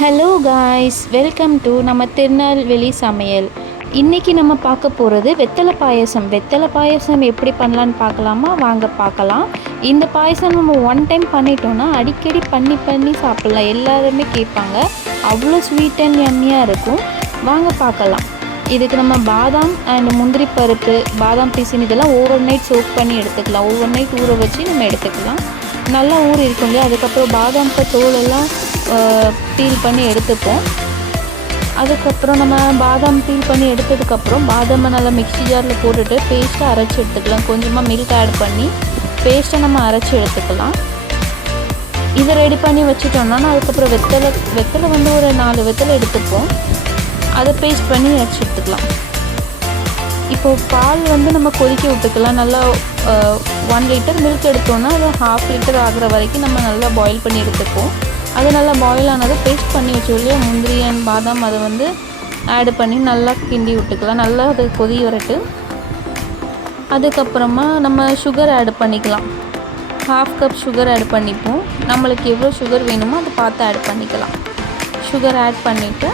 Hello guys, welcome to நம்ம திருநெல்வேலி சமையல். இன்றைக்கி நம்ம பார்க்க போகிறது வெத்தலை பாயசம். வெத்தலை பாயசம் எப்படி பண்ணலான்னு பார்க்கலாமா? வாங்க பார்க்கலாம். இந்த பாயசம் நம்ம ஒன் டைம் பண்ணிட்டோன்னா அடிக்கடி பண்ணி சாப்பிட்லாம். எல்லாருமே கேட்பாங்க. அவ்வளோ ஸ்வீட் அண்ட் யம்மியாக இருக்கும். வாங்க பார்க்கலாம். இதுக்கு நம்ம பாதாம் அண்ட் முந்திரி பருப்பு, பாதாம் பிசின் இதெல்லாம் ஓவர் நைட் சோக் பண்ணி எடுத்துக்கலாம். ஓவர் நைட் ஊற வச்சு நம்ம எடுத்துக்கலாம். நல்லா ஊறி இருக்கும் இல்லையா? அதுக்கப்புறம் பாதாம்க்கு தோலெல்லாம் பீல் பண்ணி எடுத்துப்போம். அதுக்கப்புறம் நம்ம பாதாம் பீல் பண்ணி எடுத்ததுக்கப்புறம் பாதாமை நல்லா மிக்ஸி ஜாரில் போட்டுட்டு பேஸ்ட்டாக அரைச்சி எடுத்துக்கலாம். கொஞ்சமாக மில்க் ஆட் பண்ணி பேஸ்ட்டை நம்ம அரைச்சி எடுத்துக்கலாம். இதை ரெடி பண்ணி வச்சுட்டோம்னா அதுக்கப்புறம் வெத்தலை வந்து ஒரு 4 வெத்தலை எடுத்துப்போம். அதை பேஸ்ட் பண்ணி அரைச்சி எடுத்துக்கலாம். இப்போது பால் வந்து நம்ம கொதிக்க விட்டுக்கலாம். நல்லா 1 லிட்டர் மில்க் எடுத்தோன்னா அது 1/2 லிட்டர் ஆகிற வரைக்கும் நம்ம நல்லா பாயில் பண்ணி எடுத்துப்போம். அது நல்லா பாயில் ஆனதை பேஸ்ட் பண்ணி வச்சு இல்லையா முந்திரி அண்ட் பாதாம், அதை வந்து ஆட் பண்ணி நல்லா கிண்டி விட்டுக்கலாம். நல்லா அது கொதி வரட்டு. அதுக்கப்புறமா நம்ம சுகர் ஆட் பண்ணிக்கலாம். 1/2 கப் சுகர் ஆட் பண்ணிப்போம். நம்மளுக்கு எவ்வளோ சுகர் வேணுமோ அதை பார்த்து ஆட் பண்ணிக்கலாம். சுகர் ஆட் பண்ணிவிட்டு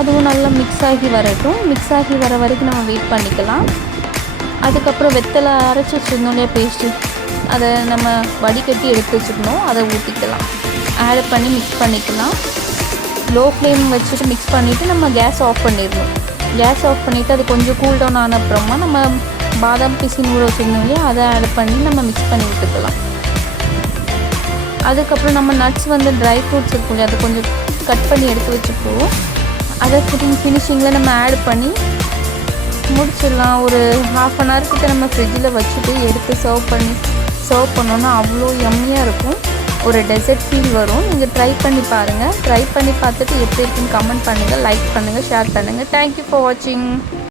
அதுவும் நல்லா மிக்ஸ் ஆகி வரட்டும். மிக்ஸ் ஆகி வர வரைக்கும் நம்ம வெயிட் பண்ணிக்கலாம். அதுக்கப்புறம் வெத்தலை அரைச்சி வச்சுருந்தோம் இல்லையா பேஸ்ட்டு, அதை நம்ம வடிகட்டி எடுத்து வச்சுக்கணும். அதை ஊற்றிக்கலாம். ஆட் பண்ணி மிக்ஸ் பண்ணிக்கலாம். லோ ஃப்ளேம் வச்சுட்டு மிக்ஸ் பண்ணிவிட்டு நம்ம கேஸ் ஆஃப் பண்ணிடணும். கேஸ் ஆஃப் பண்ணிவிட்டு அது கொஞ்சம் கூல் டவுன் ஆன அப்புறமா நம்ம பாதாம் பிசின் ஊற வச்சுருந்தோம் இல்லையா, அதை ஆட் பண்ணி நம்ம மிக்ஸ் பண்ணி விட்டுக்கலாம். அதுக்கப்புறம் நம்ம நட்ஸ் வந்து ட்ரை ஃப்ரூட்ஸ் இருக்கும் இல்லையா, அதை கொஞ்சம் கட் பண்ணி எடுத்து வச்சுப்போம். அதை ஃபினிஷிங்கில் நம்ம ஆட் பண்ணி முடிச்சிடலாம். ஒரு 1/2 அன் ஹவர் கிட்ட நம்ம ஃப்ரிட்ஜில் வச்சுட்டு எடுத்து சர்வ் பண்ணோன்னா அவ்வளோ யம்மியாக இருக்கும். ஒரு டெசர்ட் ஃபீல் வரும். நீங்கள் ட்ரை பண்ணி பாருங்கள். ட்ரை பண்ணி பார்த்துட்டு எப்படி இருக்குன்னு கமெண்ட் பண்ணுங்கள், லைக் பண்ணுங்கள், ஷேர் பண்ணுங்கள். தேங்க்யூ ஃபார் வாட்சிங்.